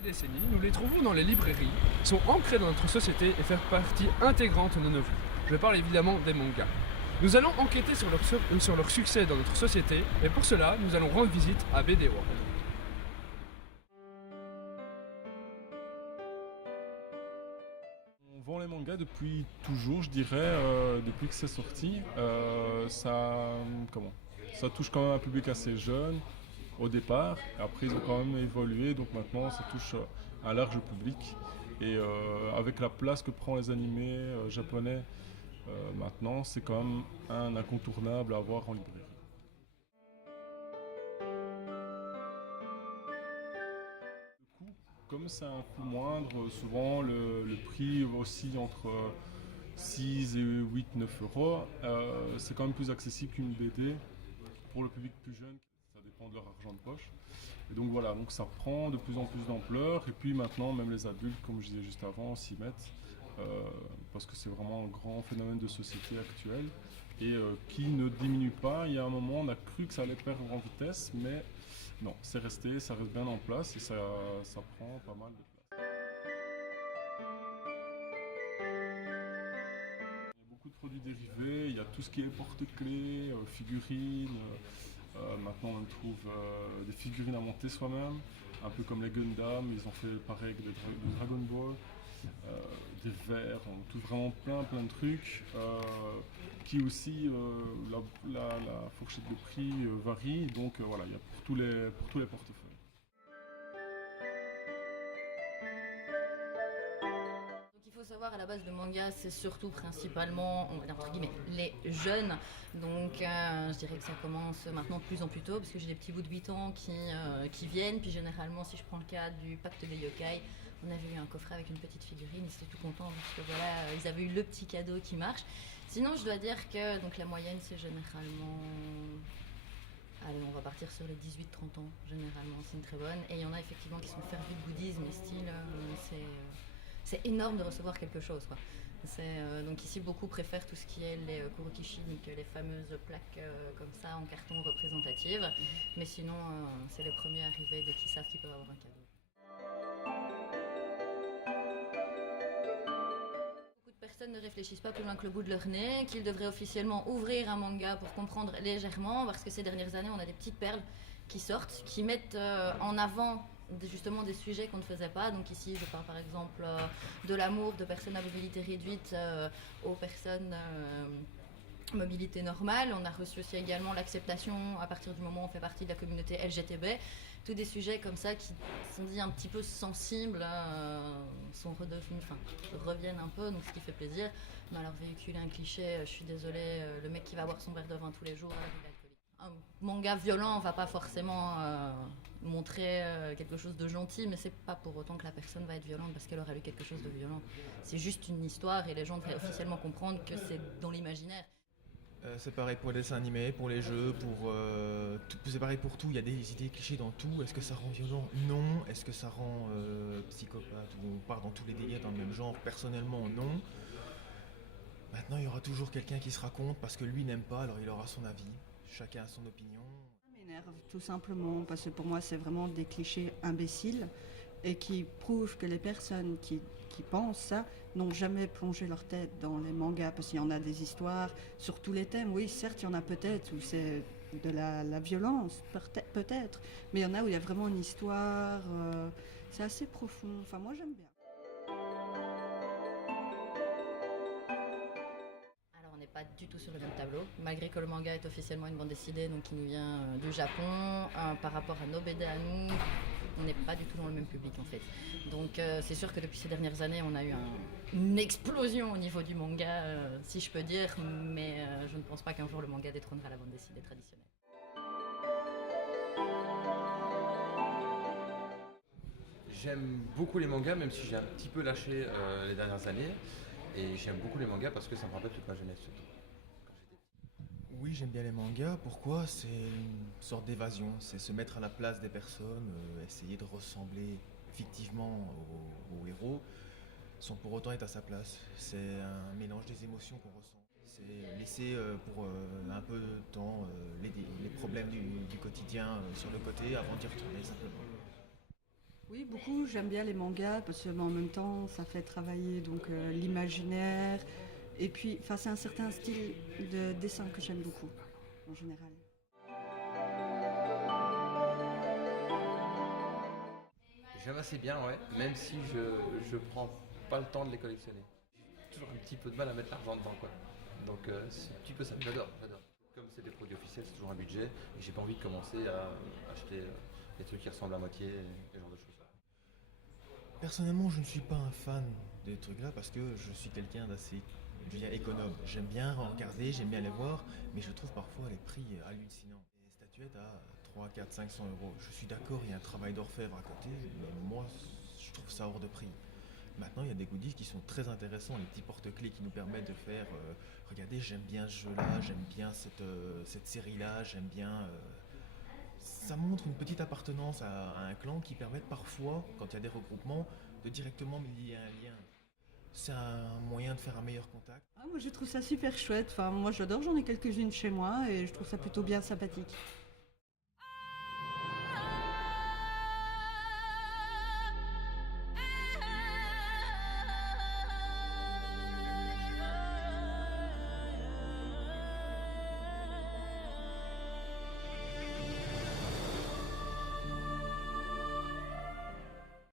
des décennies, nous les trouvons dans les librairies, sont ancrés dans notre société et faire partie intégrante de nos vies. Je parle évidemment des mangas. Nous allons enquêter sur leur succès dans notre société et pour cela, nous allons rendre visite à BD World. On vend les mangas depuis toujours, je dirais, depuis que c'est sorti. Ça touche quand même un public assez jeune au départ. Après, ils ont quand même évolué, donc maintenant, ça touche un large public. Et avec la place que prend les animés japonais maintenant, c'est quand même un incontournable à avoir en librairie. Comme c'est un coût moindre, souvent le prix oscille entre 6 et 8, 9 euros. C'est quand même plus accessible qu'une BD pour le public plus jeune. Ça dépend de leur argent de poche. Et donc voilà, donc ça prend de plus en plus d'ampleur. Et puis maintenant, même les adultes, comme je disais juste avant, s'y mettent. Parce que c'est vraiment un grand phénomène de société actuel. Et qui ne diminue pas. Il y a un moment, on a cru que ça allait perdre en vitesse, mais non, c'est resté, ça reste bien en place et ça prend pas mal de place. Il y a beaucoup de produits dérivés, il y a tout ce qui est porte-clés, figurines. Maintenant on trouve des figurines à monter soi-même, un peu comme les Gundam, ils ont fait pareil avec de Dragon Ball. Des verres, on trouve vraiment plein de trucs qui aussi la fourchette de prix varie, donc voilà, il y a pour tous les portefeuilles. Donc il faut savoir, à la base, le manga, c'est surtout principalement, on va dire entre guillemets, les jeunes. Donc je dirais que ça commence maintenant de plus en plus tôt, parce que j'ai des petits bouts de 8 ans qui viennent. Puis généralement, si je prends le cas du Pacte des Yokai, on avait eu un coffret avec une petite figurine, ils étaient tout contents parce que voilà, ils avaient eu le petit cadeau qui marche. Sinon, je dois dire que donc la moyenne, c'est généralement... Allez, on va partir sur les 18-30 ans, généralement, c'est une très bonne. Et il y en a effectivement qui sont férus de goodies, mais style, c'est énorme de recevoir quelque chose, quoi. Donc ici, beaucoup préfèrent tout ce qui est les kurokishi, donc les fameuses plaques comme ça en carton représentatives. Mais sinon, c'est les premiers arrivés dès qu'ils savent qu'ils peuvent avoir un cadeau. Beaucoup de personnes ne réfléchissent pas plus loin que le bout de leur nez, qu'ils devraient officiellement ouvrir un manga pour comprendre légèrement, parce que ces dernières années, on a des petites perles qui sortent, qui mettent en avant justement des sujets qu'on ne faisait pas. Donc ici, je parle par exemple de l'amour de personnes à mobilité réduite aux personnes mobilité normale. On a reçu aussi également l'acceptation à partir du moment où on fait partie de la communauté LGTB. Tous des sujets comme ça qui sont dits un petit peu sensibles, reviennent un peu, donc ce qui fait plaisir. Mais alors véhiculer un cliché, je suis désolée, le mec qui va boire son verre de vin tous les jours alors qu'il est alcoolique. Un manga violent va pas forcément montrer quelque chose de gentil, mais c'est pas pour autant que la personne va être violente parce qu'elle aura lu quelque chose de violent. C'est juste une histoire et les gens devraient officiellement comprendre que c'est dans l'imaginaire. C'est pareil pour les dessins animés, pour les jeux, c'est pareil pour tout. Il y a des idées clichés dans tout. Est-ce que ça rend violent? Non. Est-ce que ça rend psychopathe ou on part dans tous les délires dans le même genre? Personnellement, non. Maintenant, il y aura toujours quelqu'un qui se raconte parce que lui n'aime pas, alors il aura son avis. Chacun a son opinion. Ça m'énerve tout simplement parce que pour moi, c'est vraiment des clichés imbéciles et qui prouvent que les personnes qui pensent ça n'ont jamais plongé leur tête dans les mangas parce qu'il y en a des histoires sur tous les thèmes. Oui, certes, il y en a peut-être où c'est de la violence, peut-être, mais il y en a où il y a vraiment une histoire, c'est assez profond. Enfin, moi, j'aime bien. Alors on n'est pas du tout sur le même tableau, malgré que le manga est officiellement une bande dessinée donc qui nous vient du Japon. Par rapport à nos BD à nous, on n'est pas du tout dans le même public en fait. Donc c'est sûr que depuis ces dernières années, on a eu une explosion au niveau du manga, si je peux dire, mais je ne pense pas qu'un jour le manga détrônera la bande dessinée traditionnelle. J'aime beaucoup les mangas, même si j'ai un petit peu lâché les dernières années. Et j'aime beaucoup les mangas parce que ça me rappelle toute ma jeunesse surtout. Oui, j'aime bien les mangas. Pourquoi? C'est une sorte d'évasion. C'est se mettre à la place des personnes, essayer de ressembler fictivement aux héros, sans pour autant être à sa place. C'est un mélange des émotions qu'on ressent. C'est laisser pour un peu de temps les problèmes du quotidien sur le côté avant d'y retourner simplement. Oui, beaucoup. J'aime bien les mangas parce que mais en même temps, ça fait travailler donc l'imaginaire. Et puis, enfin, c'est un certain style de dessin que j'aime beaucoup, en général. J'aime assez bien, ouais, même si je prends pas le temps de les collectionner. J'ai toujours un petit peu de mal à mettre l'argent dedans, quoi. Donc c'est un petit peu ça, j'adore. Comme c'est des produits officiels, c'est toujours un budget, et j'ai pas envie de commencer à acheter des trucs qui ressemblent à moitié, et ce genre de choses. Personnellement, je ne suis pas un fan des trucs là parce que je suis quelqu'un d'assez, je veux dire, économe. J'aime bien regarder, j'aime bien les voir, mais je trouve parfois les prix hallucinants. Les statuettes à 3, 4, 500 euros. Je suis d'accord, il y a un travail d'orfèvre à côté, mais moi, je trouve ça hors de prix. Maintenant, il y a des goodies qui sont très intéressants, les petits porte-clés qui nous permettent de faire regardez, j'aime bien ce jeu-là, j'aime bien cette série-là, j'aime bien. Ça montre une petite appartenance à un clan qui permet parfois, quand il y a des regroupements, de directement lier un lien. C'est un moyen de faire un meilleur contact. Ah, moi, je trouve ça super chouette. Enfin, moi, j'adore, j'en ai quelques-unes chez moi et je trouve ça plutôt bien sympathique.